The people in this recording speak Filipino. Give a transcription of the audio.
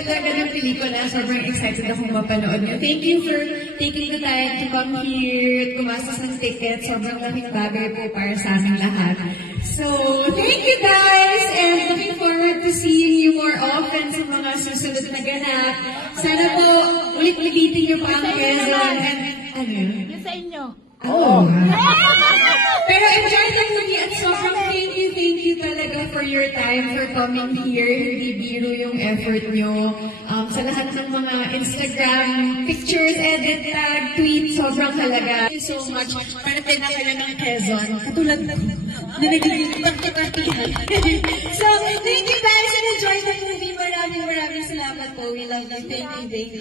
talaga ng pelikula. Sobrang excited akong mapanood niyo. Thank you for taking the time to come here, gumastos ng ticket. Sobrang laking bagay po para sa aming lahat. So, thank you guys! And looking forward to seeing you more often sa mga susunod na ganap. Sana po, ulit-ulitin niyo pa ang Quezon. And, ano yun? Yung sa inyo. Oh! Pero enjoy the movie at sobrang thank you talaga for your time, for coming here. Hindi biro yung effort nyo. Sa lahat ng mga Instagram pictures, edit, tag, tweet, sobrang halaga. Thank you so much. Parating na kayo ng Quezon. Katulad na nagiging pagkakatihan. So, thank you guys and enjoy the movie. Maraming salamat po. We love you. Thank you.